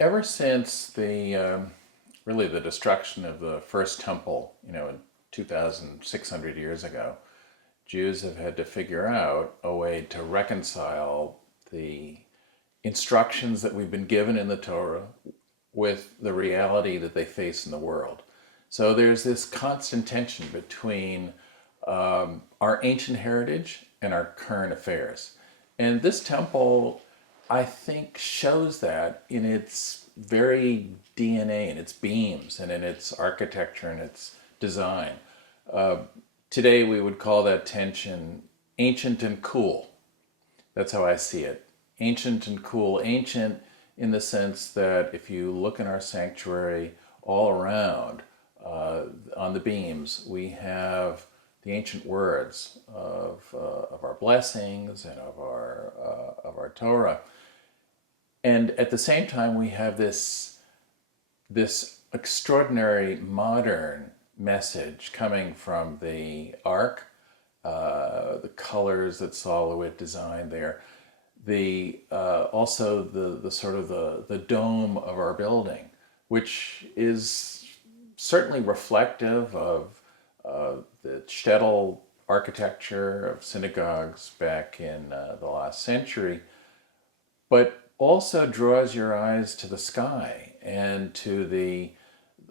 Ever since really the destruction of the first temple, 2,600 years ago, Jews have had to figure out a way to reconcile the instructions that we've been given in the Torah with the reality that they face in the world. So there's this constant tension between our ancient heritage and our current affairs. And this temple, I think, shows that in its very DNA, in its beams, and in its architecture and its design. Today, we would call that tension ancient and cool. That's how I see it. Ancient and cool. Ancient in the sense that if you look in our sanctuary all around, on the beams, we have the ancient words of our blessings and of our Torah. And at the same time, we have this extraordinary modern message coming from the Ark, the colors that Solowit designed there, also the sort of the dome of our building, which is certainly reflective of the shtetl architecture of synagogues back in the last century, but also draws your eyes to the sky and to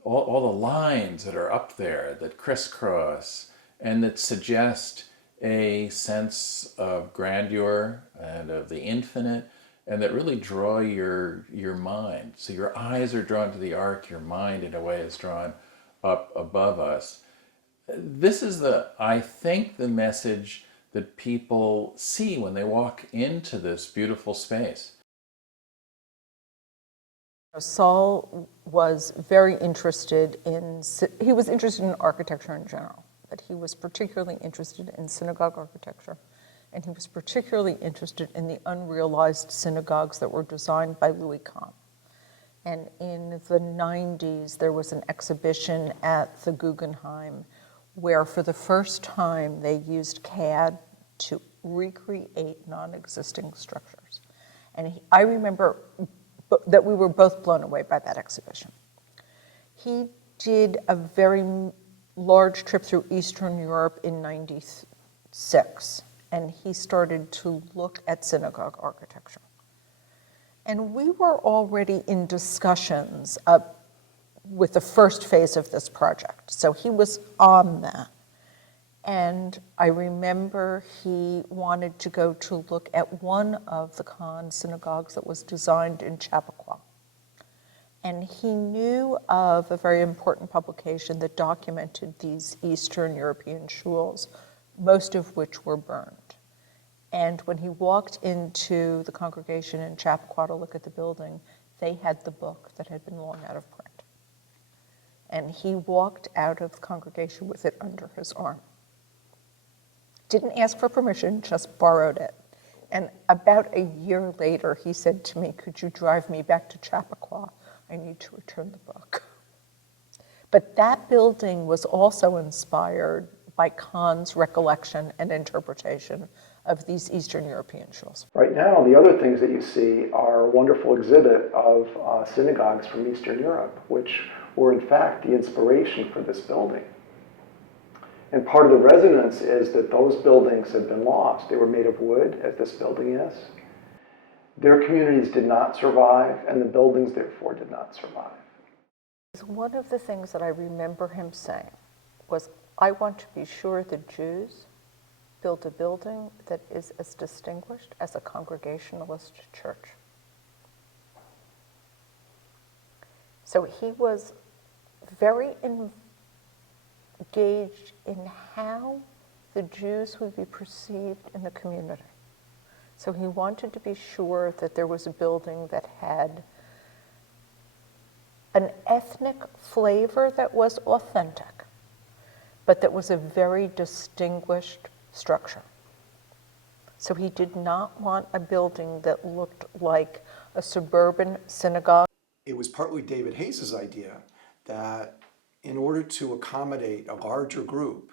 all the lines that are up there that crisscross and that suggest a sense of grandeur and of the infinite, and that really draw your mind. So your eyes are drawn to the Ark, your mind in a way is drawn up above us. This is I think, the message that people see when they walk into this beautiful space. Saul was very interested he was interested in architecture in general, but he was particularly interested in synagogue architecture, and he was particularly interested in the unrealized synagogues that were designed by Louis Kahn. And in the 90s, there was an exhibition at the Guggenheim where for the first time they used CAD to recreate non-existing structures. And I remember that we were both blown away by that exhibition. He did a very large trip through Eastern Europe in '96, and he started to look at synagogue architecture. And we were already in discussions with the first phase of this project, so he was on that. And I remember he wanted to go to look at one of the Kahn synagogues that was designed in Chappaqua. And he knew of a very important publication that documented these Eastern European shuls, most of which were burned. And when he walked into the congregation in Chappaqua to look at the building, they had the book that had been long out of print. And he walked out of the congregation with it under his arm. Didn't ask for permission, just borrowed it. And about a year later, he said to me, "Could you drive me back to Chappaqua? I need to return the book." But that building was also inspired by Kahn's recollection and interpretation of these Eastern European shul. Right now, the other things that you see are a wonderful exhibit of synagogues from Eastern Europe, which were in fact the inspiration for this building. And part of the resonance is that those buildings have been lost. They were made of wood, as this building is. Their communities did not survive, and the buildings, therefore, did not survive. One of the things that I remember him saying was, I want to be sure the Jews build a building that is as distinguished as a Congregationalist church. So he was very engaged in how the Jews would be perceived in the community. So he wanted to be sure that there was a building that had an ethnic flavor that was authentic, but that was a very distinguished structure. So he did not want a building that looked like a suburban synagogue. It was partly David Hayes' idea that in order to accommodate a larger group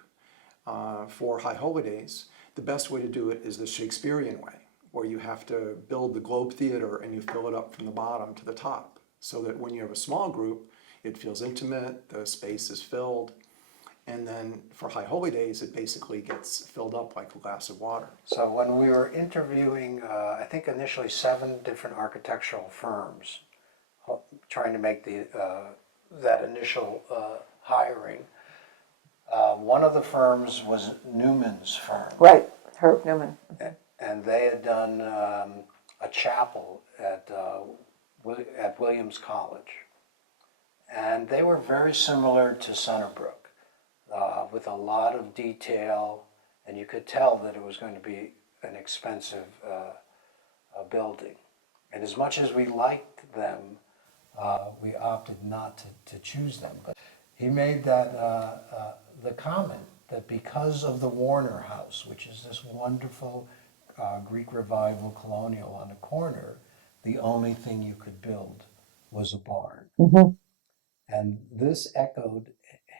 for high holidays, the best way to do it is the Shakespearean way, where you have to build the Globe Theater and you fill it up from the bottom to the top, so that when you have a small group, it feels intimate, the space is filled, and then for high holy days, it basically gets filled up like a glass of water. So when we were interviewing, I think initially 7 different architectural firms, trying to make that initial hiring, one of the firms was Newman's firm. Right, Herb Newman. And they had done a chapel at Williams College. And they were very similar to Sunnerbrook, with a lot of detail, and you could tell that it was going to be an expensive building. And as much as we liked them, we opted not to choose them. But he made that the comment that because of the Warner House, which is this wonderful Greek Revival colonial on the corner, the only thing you could build was a barn. Mm-hmm. And this echoed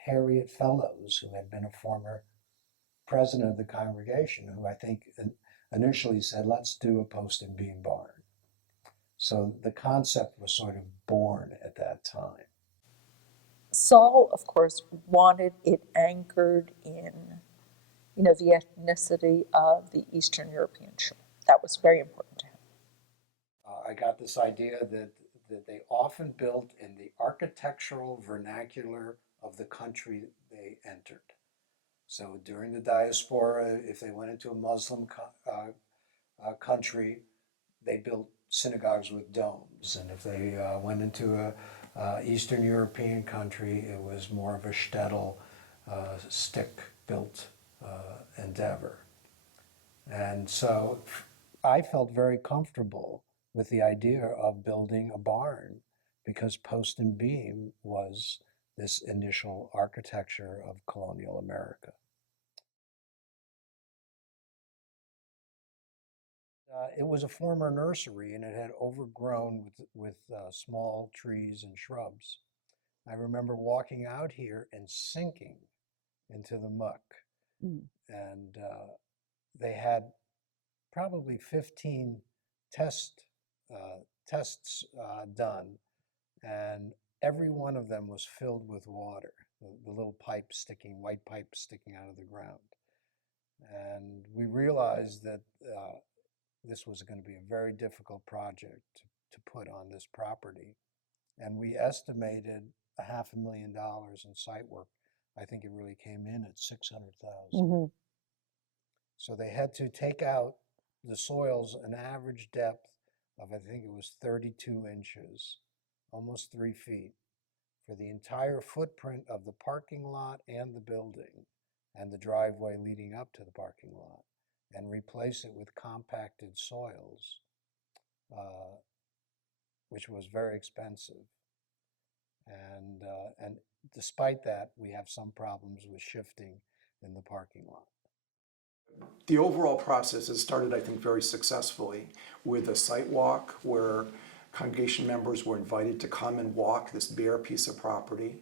Harriet Fellows, who had been a former president of the congregation, who I think initially said, let's do a post and beam barn. So the concept was sort of born at that time. Saul, of course, wanted it anchored in, the ethnicity of the Eastern European shul. That was very important to him. I got this idea that they often built in the architectural vernacular of the country they entered. So during the diaspora, if they went into a Muslim country, they built synagogues with domes. And if they went into a Eastern European country, it was more of a shtetl, stick-built endeavor. And so I felt very comfortable with the idea of building a barn because post and beam was this initial architecture of colonial America. It was a former nursery and it had overgrown with small trees and shrubs. I remember walking out here and sinking into the muck. And they had probably 15 tests done, and every one of them was filled with water, the little white pipe sticking out of the ground. And we realized that this was going to be a very difficult project to put on this property. And we estimated $500,000 in site work. I think it really came in at $600,000. Mm-hmm. So they had to take out the soils an average depth of, I think it was 32 inches, almost 3 feet, for the entire footprint of the parking lot and the building and the driveway leading up to the parking lot, and replace it with compacted soils, which was very expensive. And despite that, we have some problems with shifting in the parking lot. The overall process has started, I think, very successfully with a site walk where congregation members were invited to come and walk this bare piece of property,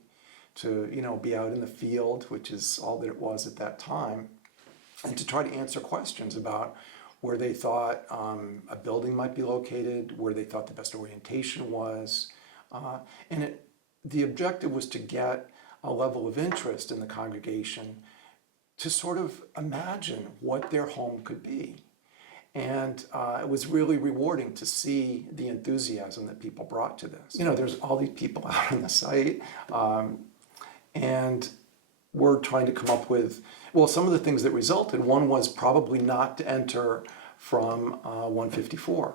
to be out in the field, which is all that it was at that time, and to try to answer questions about where they thought a building might be located, where they thought the best orientation was. The objective was to get a level of interest in the congregation to sort of imagine what their home could be. And it was really rewarding to see the enthusiasm that people brought to this. You know, there's all these people out on the site, and we're trying to come up with, well, some of the things that resulted. One was probably not to enter from 154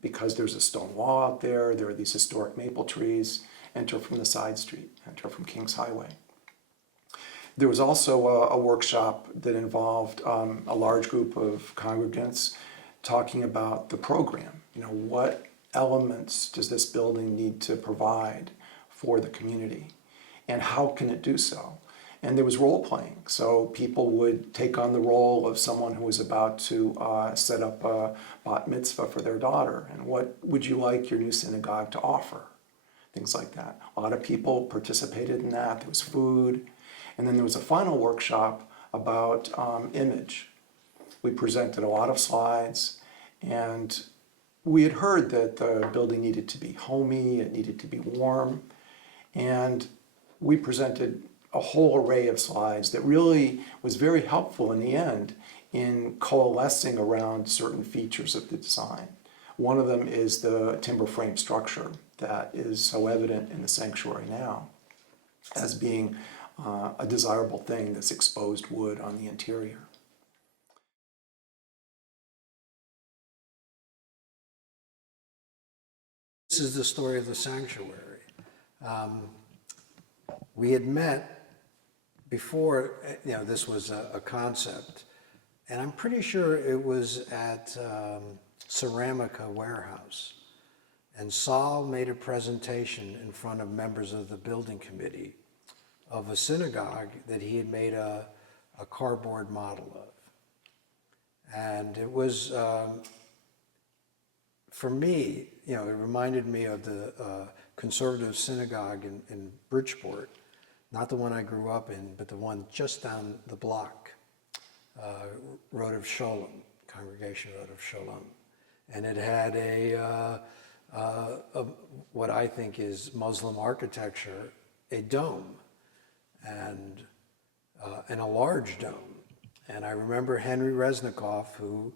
because there's a stone wall out there, there are these historic maple trees, enter from the side street, enter from Kings Highway. There was also a workshop that involved a large group of congregants talking about the program. You know, what elements does this building need to provide for the community, and how can it do so? And there was role playing, so people would take on the role of someone who was about to set up a bat mitzvah for their daughter, and what would you like your new synagogue to offer? Things like that. A lot of people participated in that. There was food. And then there was a final workshop about image. We presented a lot of slides, and we had heard that the building needed to be homey, it needed to be warm, and we presented a whole array of slides that really was very helpful in the end in coalescing around certain features of the design. One of them is the timber frame structure that is so evident in the sanctuary now as being a desirable thing, this exposed wood on the interior. This is the story of the sanctuary. We had met before, you know, this was a concept, and I'm pretty sure it was at Ceramica Warehouse. And Saul made a presentation in front of members of the building committee of a synagogue that he had made a cardboard model of. And it was, for me, you know, it reminded me of the conservative synagogue in Bridgeport, not the one I grew up in, but the one just down the block, Road of Sholem, Congregation Road of Sholem. And it had what I think is Muslim architecture, a dome, and a large dome. And I remember Henry Resnikoff, who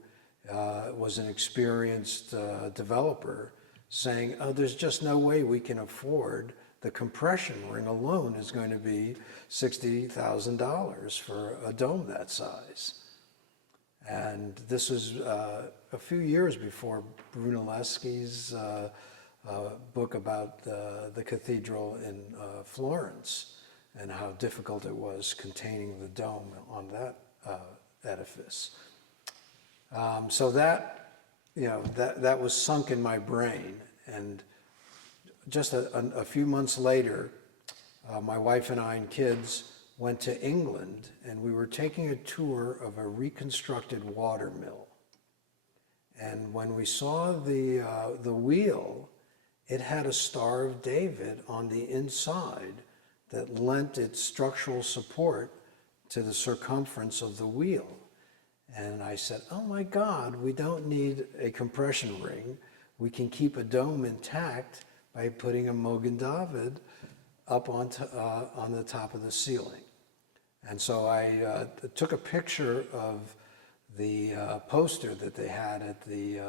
was an experienced developer, saying, oh, there's just no way we can afford the compression ring alone is going to be $60,000 for a dome that size. And this was a few years before Brunelleschi's book about the cathedral in Florence and how difficult it was containing the dome on that edifice. So that, you know, that was sunk in my brain. And just a few months later, my wife and I and kids went to England, and we were taking a tour of a reconstructed water mill. And when we saw the wheel, it had a Star of David on the inside that lent its structural support to the circumference of the wheel. And I said, oh my God, we don't need a compression ring. We can keep a dome intact by putting a Mogen David up on the top of the ceiling. And so I took a picture of the poster that they had at the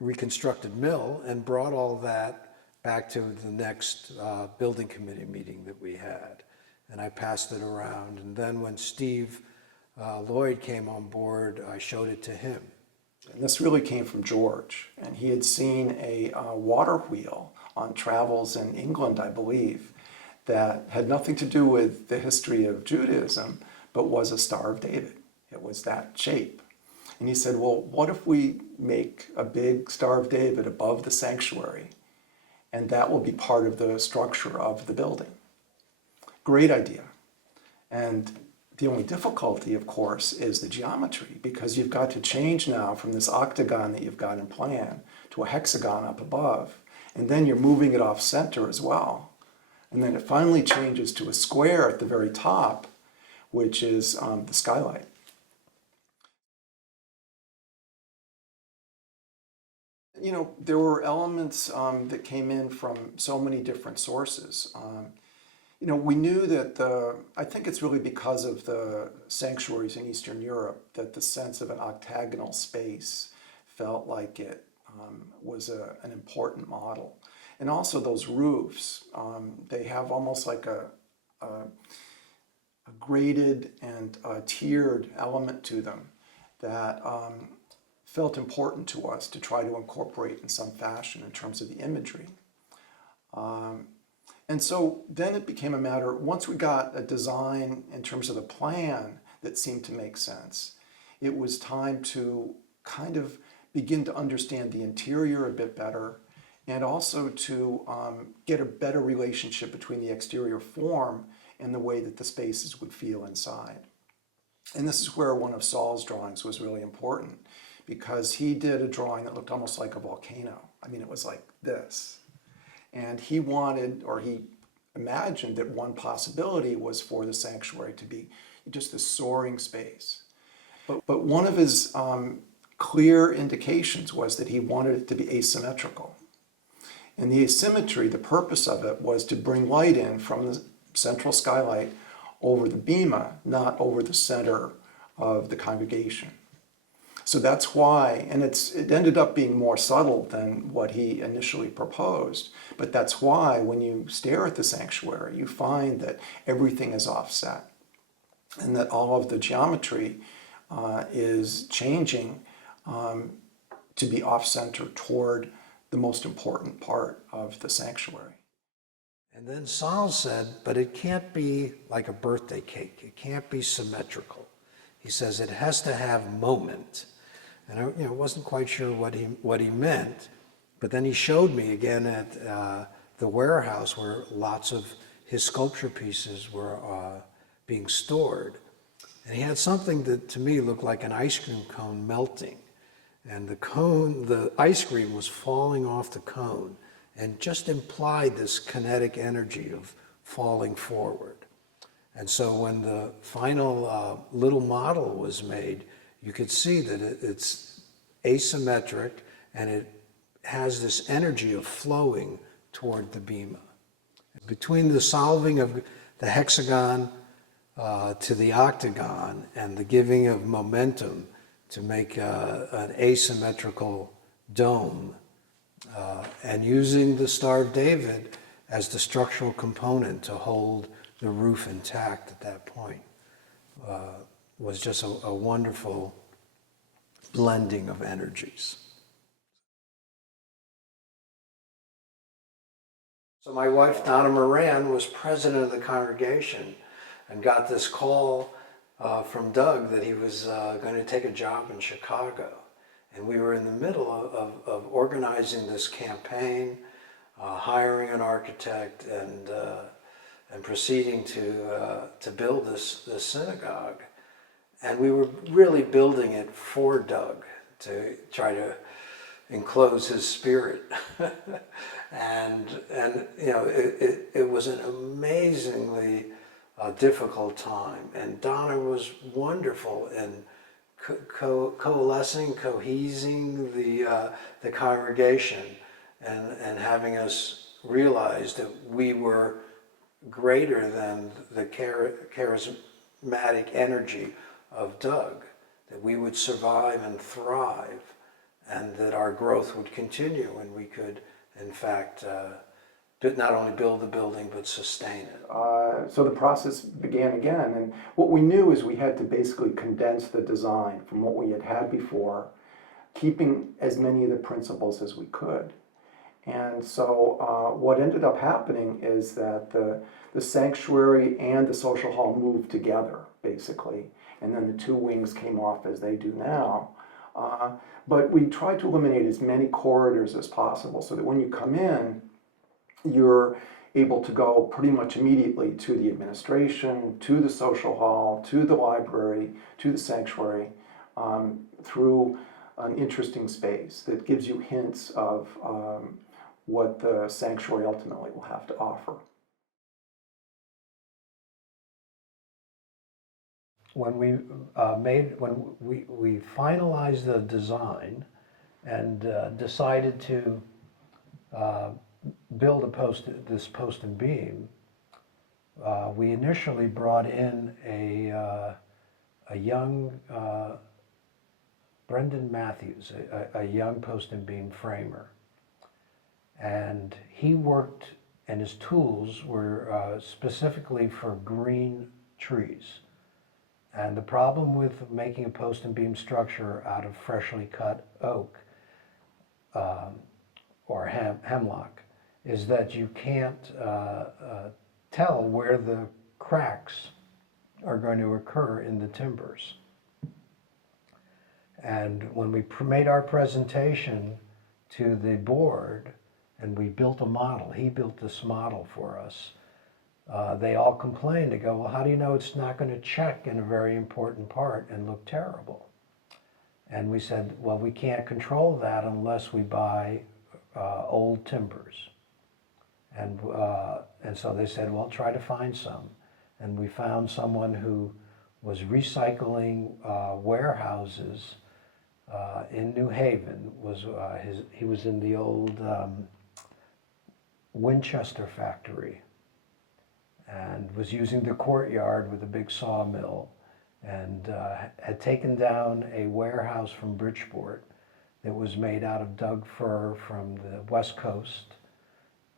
reconstructed mill and brought all that back to the next building committee meeting that we had. And I passed it around. And then when Steve Lloyd came on board, I showed it to him. And this really came from George, and he had seen a water wheel on travels in England, I believe, that had nothing to do with the history of Judaism, but was a Star of David. It was that shape. And he said, well, what if we make a big Star of David above the sanctuary, and that will be part of the structure of the building? Great idea. And the only difficulty, of course, is the geometry, because you've got to change now from this octagon that you've got in plan to a hexagon up above, and then you're moving it off center as well. And then it finally changes to a square at the very top, which is the skylight. You know, there were elements that came in from so many different sources. You know, we knew that I think it's really because of the sanctuaries in Eastern Europe that the sense of an octagonal space felt like it was an important model. And also those roofs, they have almost like a graded and tiered element to them that felt important to us to try to incorporate in some fashion in terms of the imagery. And so then it became a matter, once we got a design in terms of the plan that seemed to make sense, it was time to kind of begin to understand the interior a bit better and also to get a better relationship between the exterior form and the way that the spaces would feel inside. And this is where one of Saul's drawings was really important because he did a drawing that looked almost like a volcano. I mean, it was like this. And he wanted, or he imagined that one possibility was for the sanctuary to be just this soaring space. But one of his clear indications was that he wanted it to be asymmetrical. And the asymmetry, the purpose of it was to bring light in from the central skylight over the bema, not over the center of the congregation. So that's why, and it ended up being more subtle than what he initially proposed, but that's why when you stare at the sanctuary, you find that everything is offset and that all of the geometry is changing to be off-center toward the most important part of the sanctuary. And then Saul said, but it can't be like a birthday cake. It can't be symmetrical. He says it has to have moment. And I wasn't quite sure what he meant, but then he showed me again at the warehouse where lots of his sculpture pieces were being stored. And he had something that to me looked like an ice cream cone melting. And the ice cream was falling off the cone and just implied this kinetic energy of falling forward. And so when the final little model was made, you could see that it's asymmetric and it has this energy of flowing toward the bema. Between the solving of the hexagon to the octagon and the giving of momentum to make an asymmetrical dome, and using the Star of David as the structural component to hold the roof intact at that point, was just a wonderful blending of energies. So my wife, Donna Moran, was president of the congregation and got this call from Doug that he was going to take a job in Chicago. And we were in the middle of organizing this campaign, hiring an architect, and proceeding to build this synagogue. And we were really building it for Doug to try to enclose his spirit. and it was an amazingly difficult time. And Donna was wonderful in coalescing, cohesing the congregation and having us realize that we were greater than the charismatic energy of Doug, that we would survive and thrive, and that our growth would continue and we could, in fact, not only build the building, but sustain it. So the process began again, and what we knew is we had to basically condense the design from what we had before, keeping as many of the principles as we could. And so what ended up happening is that the sanctuary and the social hall moved together, basically, and then the two wings came off as they do now. But we tried to eliminate as many corridors as possible so that when you come in, you're able to go pretty much immediately to the administration, to the social hall, to the library, to the sanctuary, through an interesting space that gives you hints of what the sanctuary ultimately will have to offer. When we finalized the design and decided to build this post and beam, we initially brought in a young Brendan Matthews, a young post and beam framer. And he worked, and his tools were specifically for green trees. And the problem with making a post and beam structure out of freshly cut oak or hemlock is that you can't tell where the cracks are going to occur in the timbers. And when we made our presentation to the board and we built a model, he built this model for us, they all complained. They go, well, how do you know it's not going to check in a very important part and look terrible? And we said, well, we can't control that unless we buy old timbers. And so they said, well, try to find some. And we found someone who was recycling warehouses in New Haven. He was in the old Winchester factory and was using the courtyard with a big sawmill, and had taken down a warehouse from Bridgeport that was made out of Doug fir from the West Coast.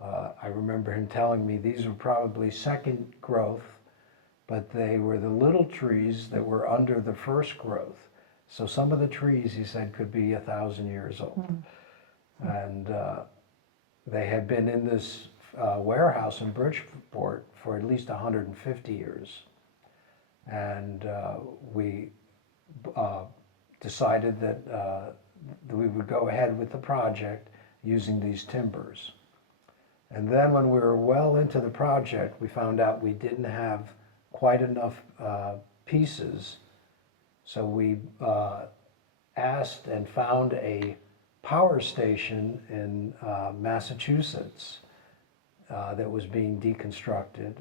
I remember him telling me these were probably second growth, but they were the little trees that were under the first growth. So some of the trees, he said, could be 1,000 years old. And they had been in this warehouse in Bridgeport for at least 150 years. And we decided that we would go ahead with the project using these timbers. And then when we were well into the project, we found out we didn't have quite enough pieces. So we asked and found a power station in Massachusetts that was being deconstructed,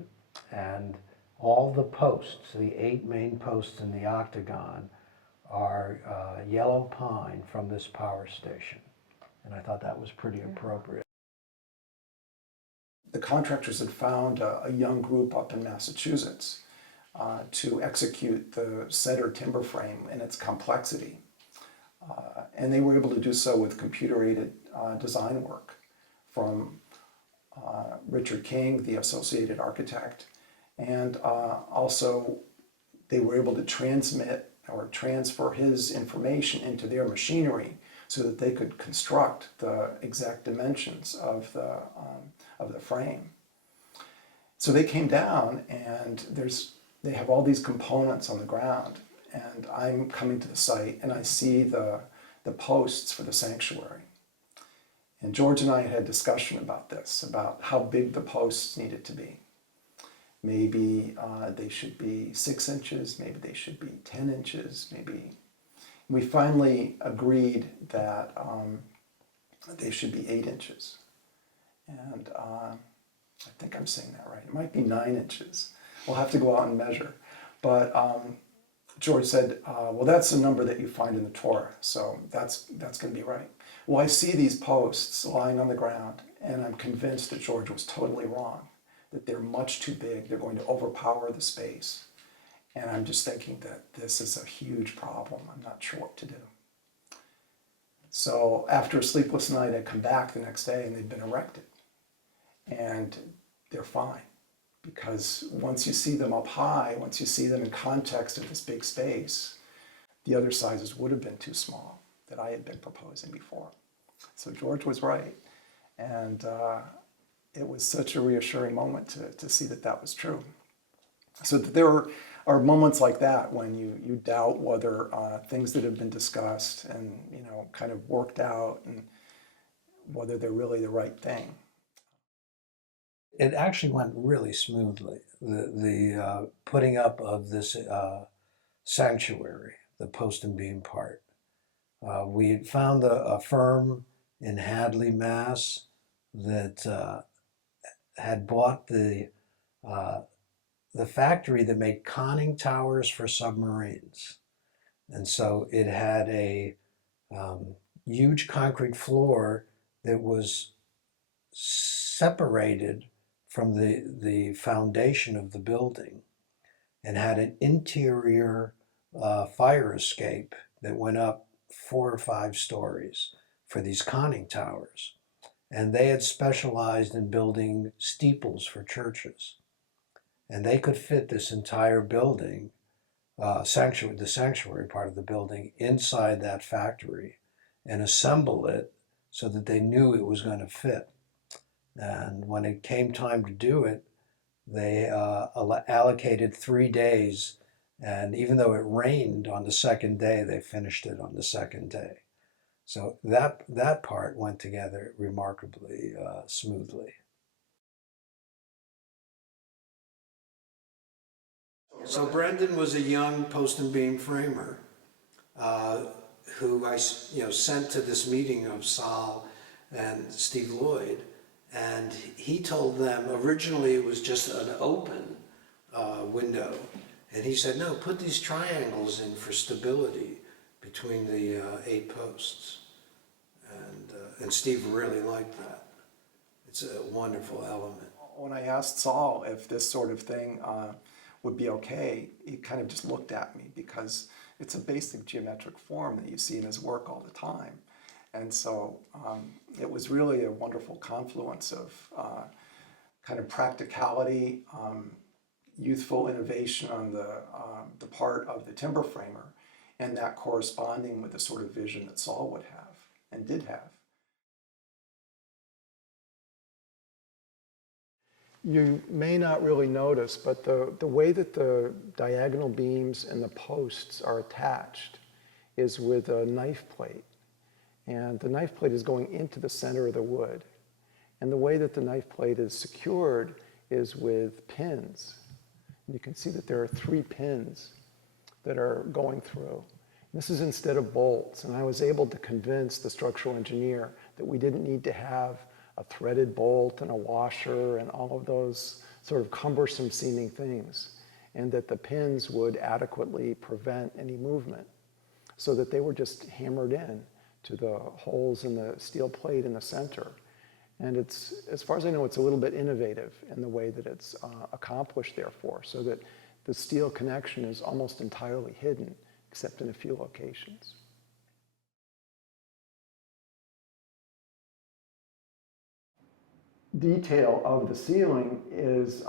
and all the posts, the 8 main posts in the octagon, are yellow pine from this power station. And I thought that was pretty appropriate. The contractors had found a young group up in Massachusetts to execute the cedar timber frame in its complexity. And they were able to do so with computer-aided design work from Richard King, the associated architect, and also they were able to transmit or transfer his information into their machinery so that they could construct the exact dimensions of the frame. So they came down, and they have all these components on the ground, and I'm coming to the site and I see the posts for the sanctuary. And George and I had a discussion about this, about how big the posts needed to be. Maybe they should be 6 inches, maybe they should be 10 inches, maybe. We finally agreed that they should be 8 inches. And I think I'm saying that right. It might be 9 inches. We'll have to go out and measure. But George said, well, that's the number that you find in the Torah, so that's going to be right. Well, I see these posts lying on the ground, and I'm convinced that George was totally wrong, that they're much too big, they're going to overpower the space. And I'm just thinking that this is a huge problem. I'm not sure what to do. So after a sleepless night, I come back the next day and they've been erected. And they're fine, because once you see them up high, once you see them in context of this big space, the other sizes would have been too small that I had been proposing before. So George was right. And it was such a reassuring moment to see that that was true. So there are moments like that when you doubt whether things that have been discussed and kind of worked out, and whether they're really the right thing. It actually went really smoothly. The putting up of this sanctuary, the post and beam part. We found a firm in Hadley, Mass, that had bought the factory that made conning towers for submarines. And so it had a huge concrete floor that was separated from the foundation of the building and had an interior fire escape that went up 4 or 5 stories for these conning towers. And they had specialized in building steeples for churches. And they could fit this entire building, sanctuary, the sanctuary part of the building, inside that factory and assemble it so that they knew it was going to fit. And when it came time to do it, they allocated 3 days. And even though it rained on the second day, they finished it on the second day. So that part went together remarkably smoothly. So Brendan was a young post and beam framer who I sent to this meeting of Sal and Steve Lloyd, and he told them originally it was just an open window, and he said, no, put these triangles in for stability between the 8 posts, and Steve really liked that. It's a wonderful element. When I asked Saul if this sort of thing would be okay, he kind of just looked at me because it's a basic geometric form that you see in his work all the time. And so it was really a wonderful confluence of kind of practicality, youthful innovation on the part of the timber framer, and that corresponding with the sort of vision that Saul would have and did have. You may not really notice, but the way that the diagonal beams and the posts are attached is with a knife plate. And the knife plate is going into the center of the wood. And the way that the knife plate is secured is with pins. And you can see that there are 3 pins that are going through. This is instead of bolts. And I was able to convince the structural engineer that we didn't need to have a threaded bolt and a washer and all of those sort of cumbersome seeming things, and that the pins would adequately prevent any movement, so that they were just hammered in to the holes in the steel plate in the center. And it's, as far as I know, it's a little bit innovative in the way that it's accomplished, therefore, so that the steel connection is almost entirely hidden, except in a few locations. Detail of the ceiling is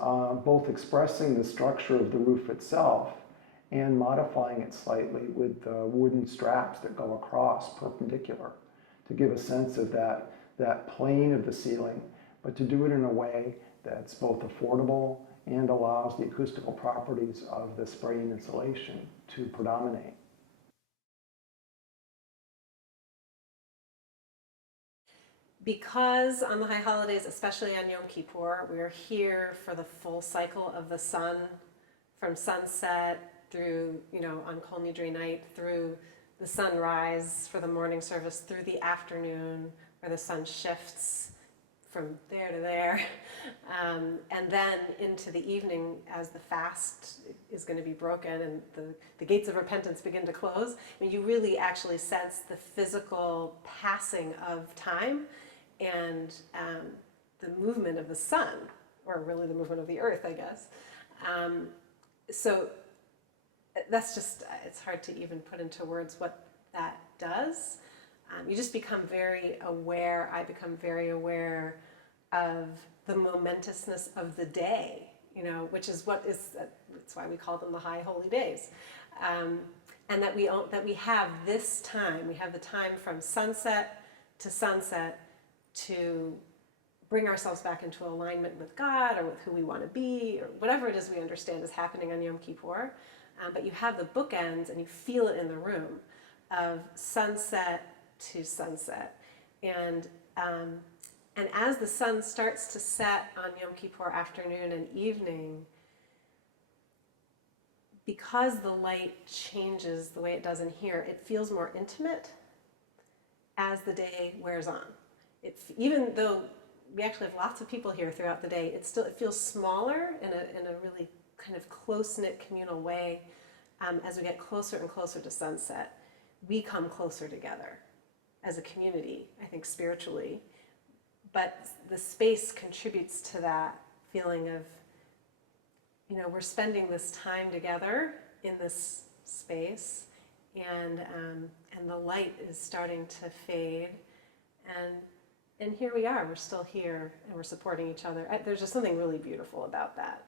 both expressing the structure of the roof itself and modifying it slightly with the wooden straps that go across perpendicular to give a sense of that plane of the ceiling, but to do it in a way that's both affordable and allows the acoustical properties of the spray-in insulation to predominate. Because on the high holidays, especially on Yom Kippur, we are here for the full cycle of the sun, from sunset through, on Kol Nidre night, through the sunrise for the morning service, through the afternoon, where the sun shifts from there to there, and then into the evening as the fast is going to be broken and the gates of repentance begin to close. I mean, you really actually sense the physical passing of time and the movement of the sun, or really the movement of the earth, I guess. So that's just, it's hard to even put into words what that does. You just become very aware, I become very aware of the momentousness of the day, which is that's why we call them the high holy days. And that we have this time, we have the time from sunset to bring ourselves back into alignment with God or with who we want to be or whatever it is we understand is happening on Yom Kippur. But you have the bookends and you feel it in the room of sunset to sunset. And as the sun starts to set on Yom Kippur afternoon and evening, because the light changes the way it does in here, it feels more intimate as the day wears on. Even though we actually have lots of people here throughout the day, it feels smaller in a really kind of close-knit communal way. As we get closer and closer to sunset, we come closer together. as a community, I think spiritually. But the space contributes to that feeling of, we're spending this time together in this space, and the light is starting to fade, and here we are. We're still here, and we're supporting each other. There's just something really beautiful about that.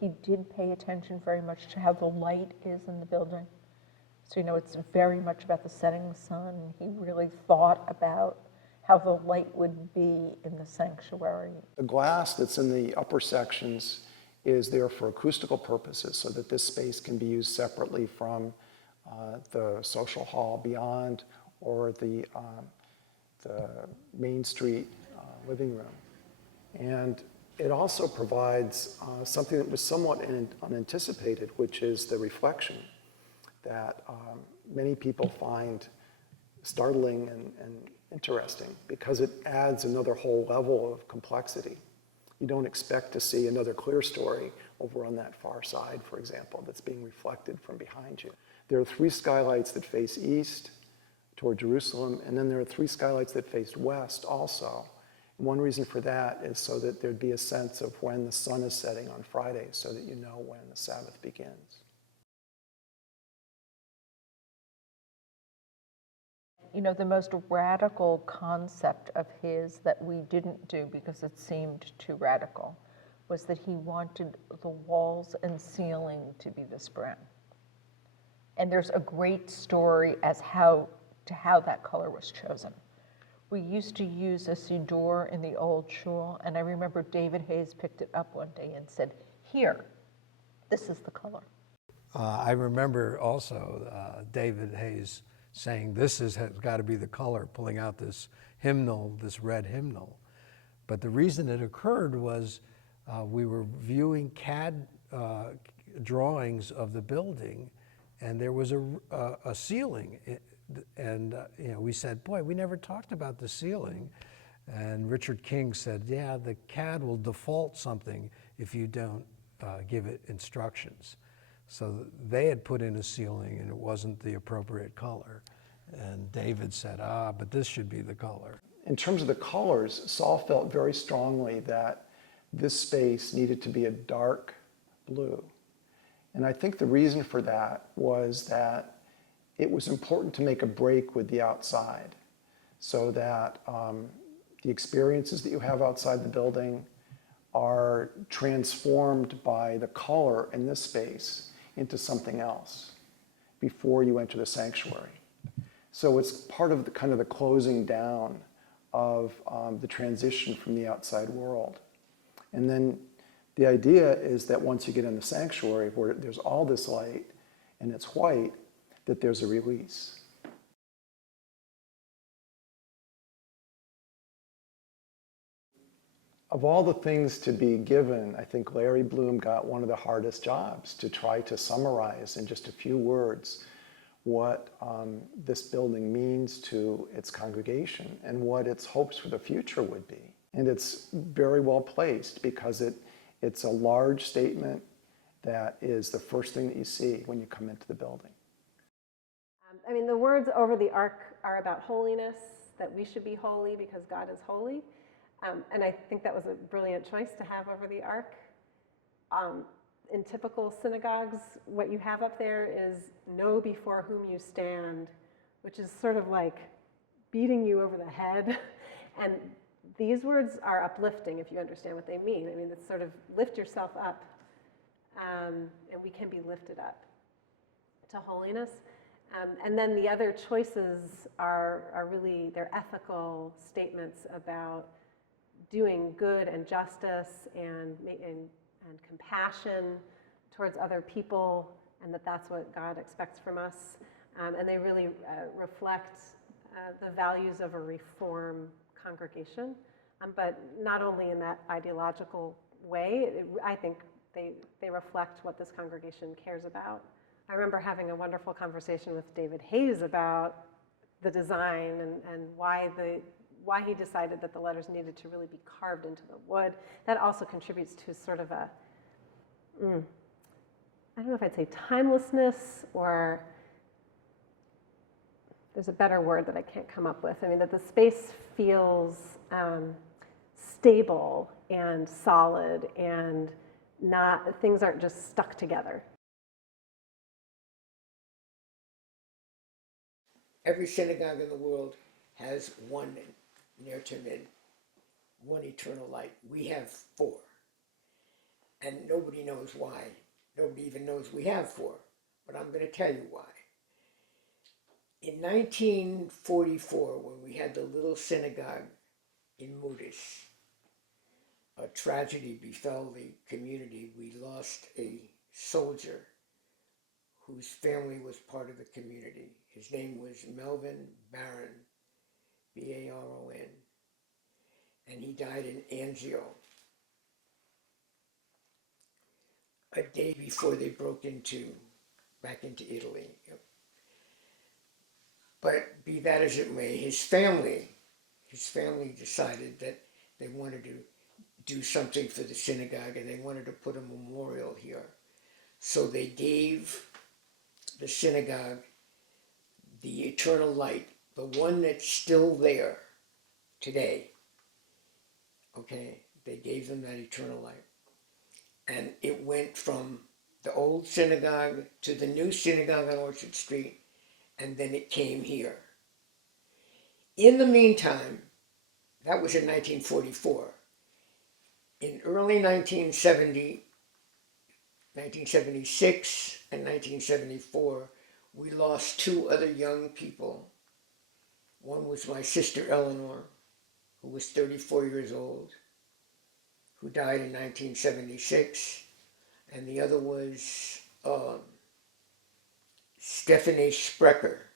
He did pay attention very much to how the light is in the building. So, it's very much about the setting sun. He really thought about how the light would be in the sanctuary. The glass that's in the upper sections is there for acoustical purposes so that this space can be used separately from the social hall beyond or the Main Street living room. And it also provides something that was somewhat unanticipated, which is the reflection that many people find startling and interesting because it adds another whole level of complexity. You don't expect to see another clear story over on that far side, for example, that's being reflected from behind you. There are 3 skylights that face east toward Jerusalem, and then there are 3 skylights that face west also. And one reason for that is so that there'd be a sense of when the sun is setting on Friday so that you know when the Sabbath begins. The most radical concept of his that we didn't do because it seemed too radical was that he wanted the walls and ceiling to be this brown. And there's a great story as how that color was chosen. We used to use a siddur in the old shul, and I remember David Hayes picked it up one day and said, "Here, this is the color." I remember also David Hayes saying this has got to be the color, pulling out this hymnal, this red hymnal. But the reason it occurred was we were viewing CAD drawings of the building, and there was a ceiling. And we said, boy, we never talked about the ceiling. And Richard King said, yeah, the CAD will default something if you don't give it instructions. So they had put in a ceiling and it wasn't the appropriate color. And David said, but this should be the color. In terms of the colors, Saul felt very strongly that this space needed to be a dark blue. And I think the reason for that was that it was important to make a break with the outside so that the experiences that you have outside the building are transformed by the color in this space into something else before you enter the sanctuary. So it's part of the closing down of the transition from the outside world. And then the idea is that once you get in the sanctuary where there's all this light and it's white, that there's a release. Of all the things to be given, I think Larry Bloom got one of the hardest jobs to try to summarize in just a few words what this building means to its congregation and what its hopes for the future would be. And it's very well placed because it's a large statement that is the first thing that you see when you come into the building. The words over the ark are about holiness, that we should be holy because God is holy. And I think that was a brilliant choice to have over the ark. In typical synagogues, what you have up there is know before whom you stand, which is sort of like beating you over the head. And these words are uplifting if you understand what they mean. It's sort of lift yourself up, and we can be lifted up to holiness. And then the other choices are really, they're ethical statements about doing good and justice and compassion towards other people, and that's what God expects from us. And they really reflect the values of a Reform congregation, but not only in that ideological way. I think they reflect what this congregation cares about. I remember having a wonderful conversation with David Hayes about the design and why he decided that the letters needed to really be carved into the wood. That also contributes to sort of a, I don't know if I'd say timelessness or there's a better word that I can't come up with. I mean, that the space feels stable and solid and not, things aren't just stuck together. Every synagogue in the world has one Ner Tamid, one eternal light. We have 4. And nobody knows why. Nobody even knows we have 4. But I'm going to tell you why. In 1944, when we had the little synagogue in Moodis, a tragedy befell the community. We lost a soldier whose family was part of the community. His name was Melvin Barron, Baron, and he died in Anzio a day before they broke back into Italy. But be that as it may, his family decided that they wanted to do something for the synagogue and they wanted to put a memorial here. So they gave the synagogue the eternal light, the one that's still there today. Okay, they gave them that eternal light. And it went from the old synagogue to the new synagogue on Orchard Street, and then it came here. In the meantime, that was in 1944. In early 1970, 1976 and 1974, we lost 2 other young people. One was my sister Eleanor, who was 34 years old, who died in 1976, and the other was Stephanie Sprecher.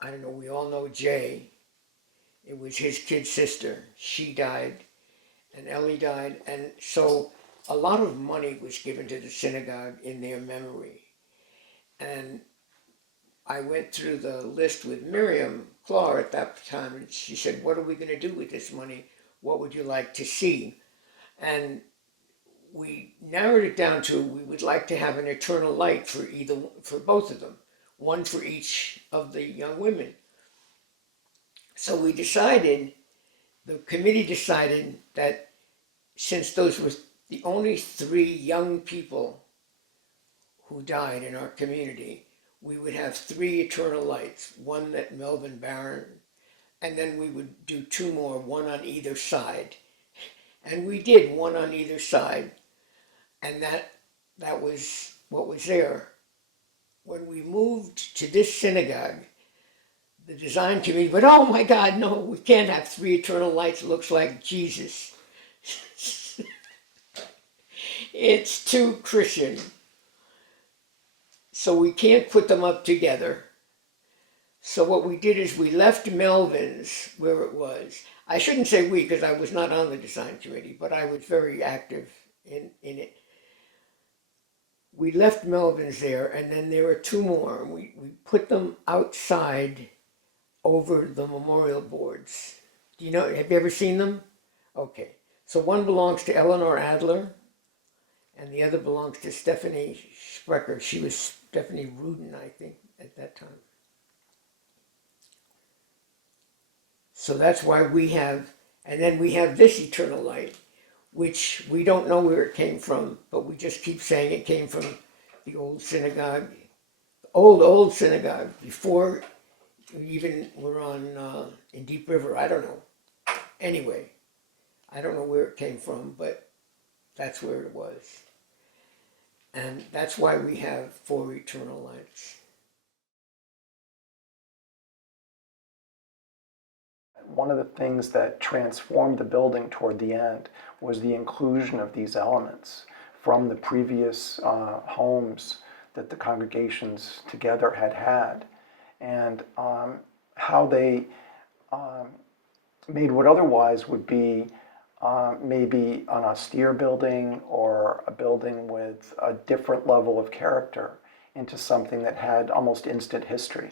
I don't know, we all know Jay. It was his kid sister. She died, and Ellie died, and so a lot of money was given to the synagogue in their memory. And I went through the list with Miriam Clark at that time, and she said, what are we going to do with this money? What would you like to see? And we narrowed it down to, we would like to have an eternal light for both of them, one for each of the young women. So we decided, the committee decided that since those were the only 3 young people who died in our community, we would have 3 eternal lights, one that Melvin Barron, and then we would do 2 more, one on either side. And we did one on either side, and that was what was there. When we moved to this synagogue, the design committee went, oh my God, no, we can't have 3 eternal lights, it looks like Jesus. It's too Christian. So we can't put them up together. So what we did is we left Melvin's where it was. I shouldn't say we, because I was not on the design committee, but I was very active in it. We left Melvin's there, and then there were 2 more. We put them outside over the memorial boards. Do you know, have you ever seen them? Okay. So one belongs to Eleanor Adler, and the other belongs to Stephanie Sprecher. She was Stephanie Rudin, I think, at that time. So that's why we have, and then we have this eternal light, which we don't know where it came from, but we just keep saying it came from the old synagogue, old synagogue, before we even were on in Deep River. I don't know. Anyway, I don't know where it came from, but that's where it was. And that's why we have 4 eternal lights. One of the things that transformed the building toward the end was the inclusion of these elements from the previous homes that the congregations together had, and how they made what otherwise would be maybe an austere building or a building with a different level of character into something that had almost instant history.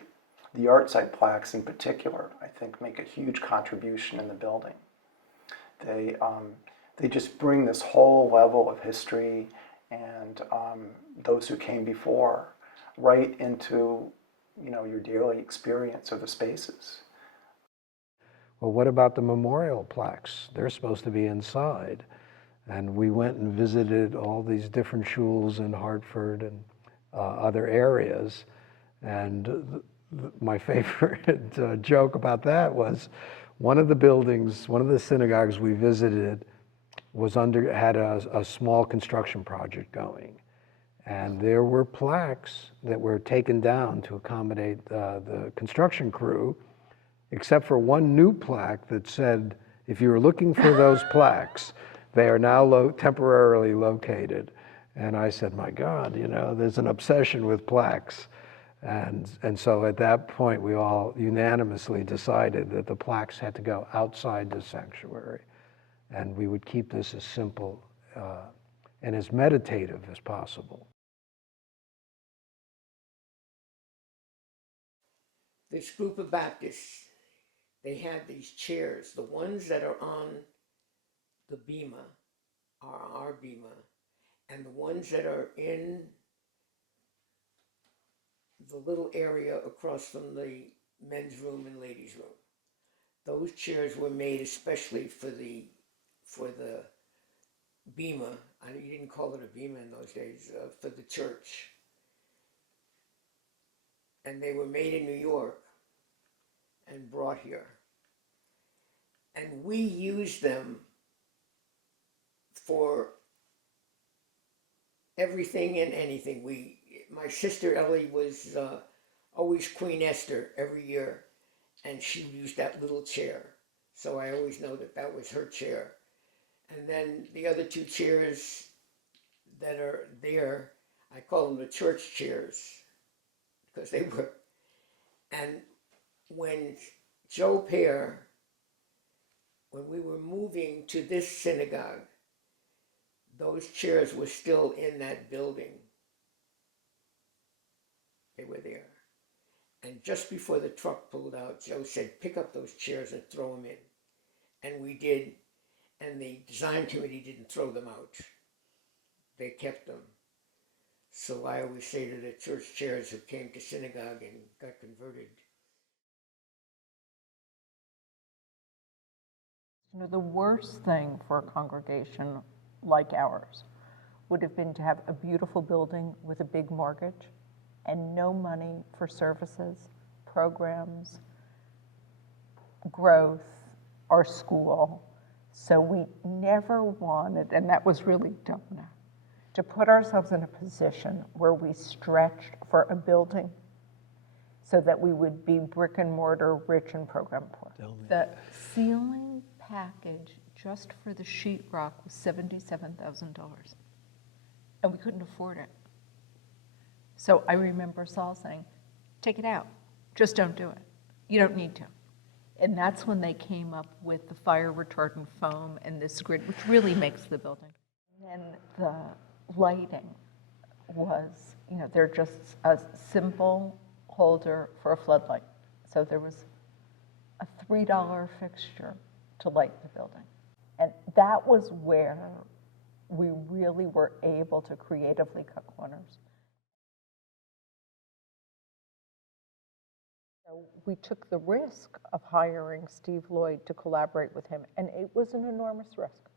The art site plaques in particular, I think, make a huge contribution in the building. They just bring this whole level of history and those who came before right into your daily experience of the spaces. Well, what about the memorial plaques? They're supposed to be inside. And we went and visited all these different shuls in Hartford and other areas. And my favorite joke about that was one of the buildings, one of the synagogues we visited had a small construction project going. And there were plaques that were taken down to accommodate the construction crew, except for one new plaque that said, if you were looking for those plaques, they are now temporarily located. And I said, my God, there's an obsession with plaques. And so at that point, we all unanimously decided that the plaques had to go outside the sanctuary. And we would keep this as simple and as meditative as possible. This group of Baptists, they had these chairs. The ones that are on the bima are our bima, and the ones that are in the little area across from the men's room and ladies' room, those chairs were made especially for the bima. You didn't call it a bima in those days, for the church. And they were made in New York and brought here. And we used them for everything and anything. My sister Ellie was always Queen Esther every year, and she used that little chair. So I always know that was her chair. And then the other two chairs that are there, I call them the church chairs, because they were. And when Joe Pear, when we were moving to this synagogue, those chairs were still in that building. They were there. And just before the truck pulled out, Joe said, pick up those chairs and throw them in. And we did. And the design committee didn't throw them out. They kept them. So I always say to the church chairs who came to synagogue and got converted, The worst thing for a congregation like ours would have been to have a beautiful building with a big mortgage and no money for services, programs, growth, our school. So we never wanted, and that was really dumb, to put ourselves in a position where we stretched for a building so that we would be brick and mortar rich and program poor. The ceiling package just for the sheetrock was $77,000, and we couldn't afford it. So I remember Saul saying, take it out, just don't do it. You don't need to. And that's when they came up with the fire retardant foam and this grid, which really makes the building. And then the lighting was, they're just a simple holder for a floodlight. So there was a $3 fixture to light the building. And that was where we really were able to creatively cut corners. So we took the risk of hiring Steve Lloyd to collaborate with him, and it was an enormous risk.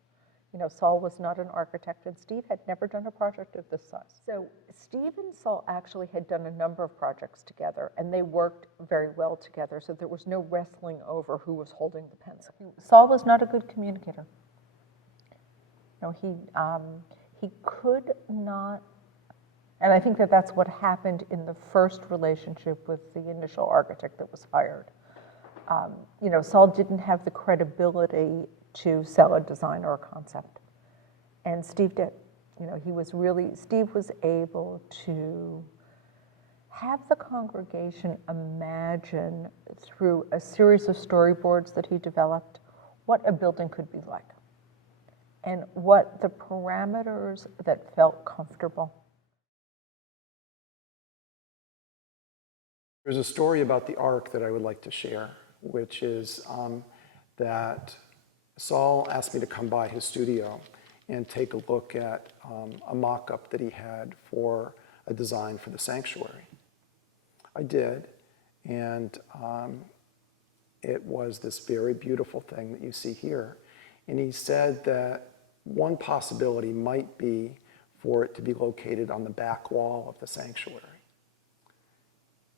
Saul was not an architect, and Steve had never done a project of this size. So Steve and Saul actually had done a number of projects together, and they worked very well together, so there was no wrestling over who was holding the pencil. Saul was not a good communicator. He could not, and I think that's what happened in the first relationship with the initial architect that was hired. Saul didn't have the credibility to sell a design or a concept, and Steve did. Steve was able to have the congregation imagine through a series of storyboards that he developed what a building could be like and what the parameters that felt comfortable. There's a story about the Ark that I would like to share, which is that Saul asked me to come by his studio and take a look at a mock-up that he had for a design for the sanctuary. I did. And it was this very beautiful thing that you see here. And he said that one possibility might be for it to be located on the back wall of the sanctuary.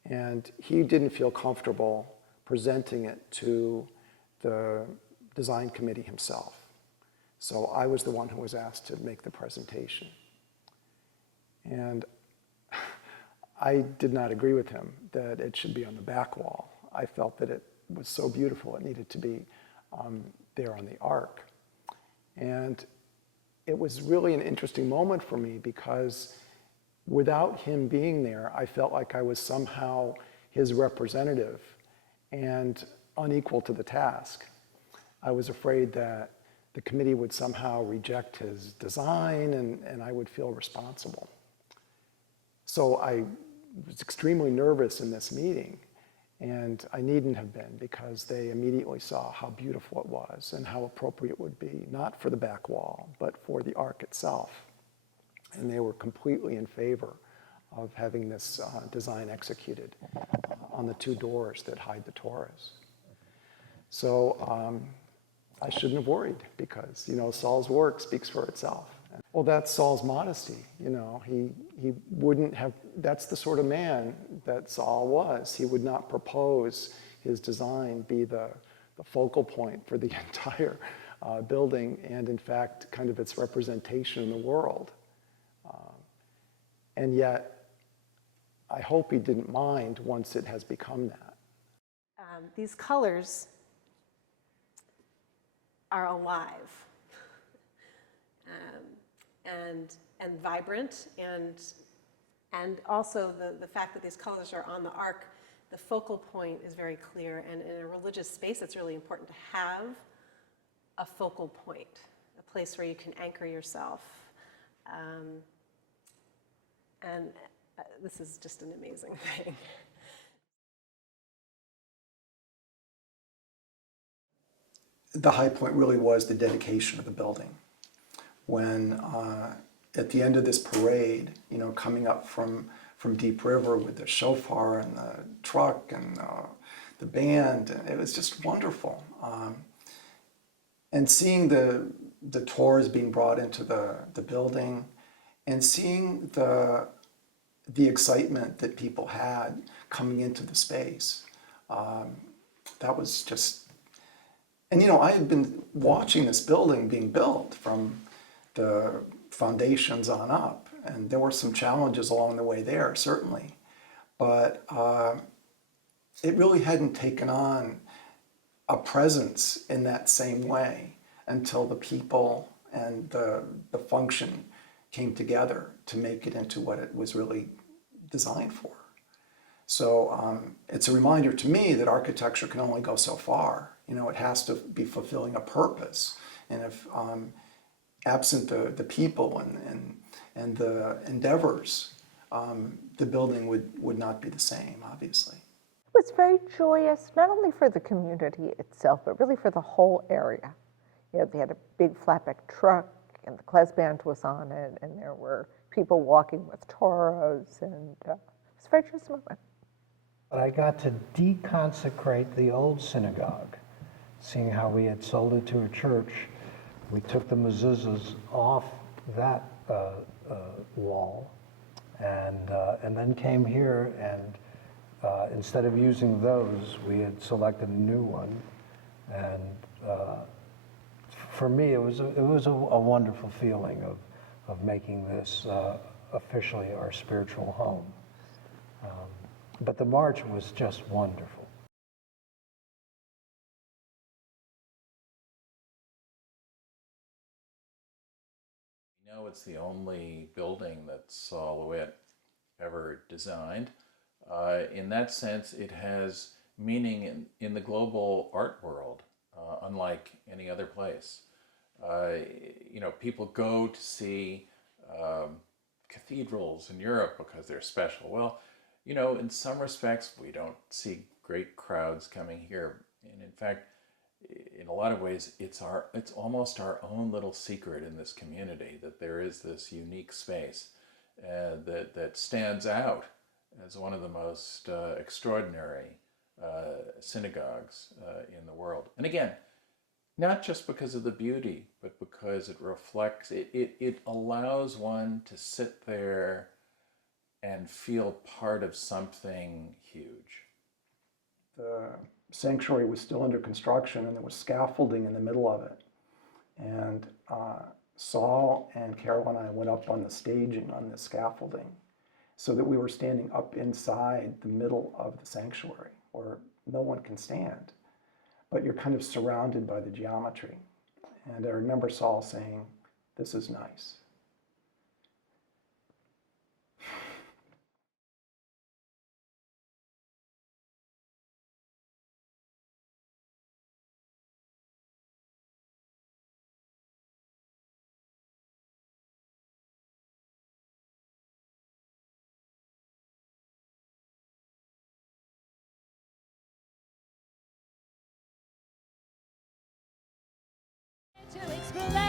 And he didn't feel comfortable presenting it to the design committee himself. So I was the one who was asked to make the presentation. And I did not agree with him that it should be on the back wall. I felt that it was so beautiful, it needed to be there on the ark. And it was really an interesting moment for me because without him being there, I felt like I was somehow his representative and unequal to the task. I was afraid that the committee would somehow reject his design and I would feel responsible. So I was extremely nervous in this meeting, and I needn't have been because they immediately saw how beautiful it was and how appropriate it would be, not for the back wall, but for the ark itself. And they were completely in favor of having this design executed on the two doors that hide the Torahs. So I shouldn't have worried because, you know, Saul's work speaks for itself. Well, that's Saul's modesty, you know. He wouldn't have, that's the sort of man that Saul was. He would not propose his design be the focal point for the entire building and, in fact, kind of its representation in the world. And yet, I hope he didn't mind once it has become that. These colors are alive and vibrant, and also the fact that these colors are on the ark, the focal point is very clear, and in a religious space it's really important to have a focal point, a place where you can anchor yourself. And this is just an amazing thing. The high point really was the dedication of the building. When at the end of this parade, you know, coming up from Deep River with the shofar and the truck and the band, it was just wonderful. And seeing the Torahs being brought into the building, and seeing the excitement that people had coming into the space, that was just. And you know, I had been watching this building being built from the foundations on up, and there were some challenges along the way there, certainly. But it really hadn't taken on a presence in that same way until the people and the function came together to make it into what it was really designed for. So it's a reminder to me that architecture can only go so far. You know, it has to be fulfilling a purpose. And if absent the people and the endeavors, the building would not be the same, obviously. It was very joyous, not only for the community itself, but really for the whole area. You know, they had a big flatbed truck, and the Klez Band was on it, and there were people walking with Torahs, and it was a very joyous moment. But I got to deconsecrate the old synagogue, seeing how we had sold it to a church. We took the mezuzahs off that wall, and then came here, and instead of using those, we had selected a new one, and for me, it was a wonderful feeling of making this officially our spiritual home. But the march was just wonderful. You know, it's the only building that Saul LeWitt ever designed. In that sense, it has meaning in the global art world, unlike any other place. You know, people go to see cathedrals in Europe because they're special. Well, you know, in some respects, we don't see great crowds coming here. And in fact, in a lot of ways, it's almost our own little secret in this community that there is this unique space that stands out as one of the most extraordinary synagogues in the world. And again, not just because of the beauty, but because it reflects, it allows one to sit there and feel part of something huge. The sanctuary was still under construction and there was scaffolding in the middle of it. And Saul and Carol and I went up on the staging on the scaffolding so that we were standing up inside the middle of the sanctuary where no one can stand, but you're kind of surrounded by the geometry. And I remember Saul saying, "This is nice." To explain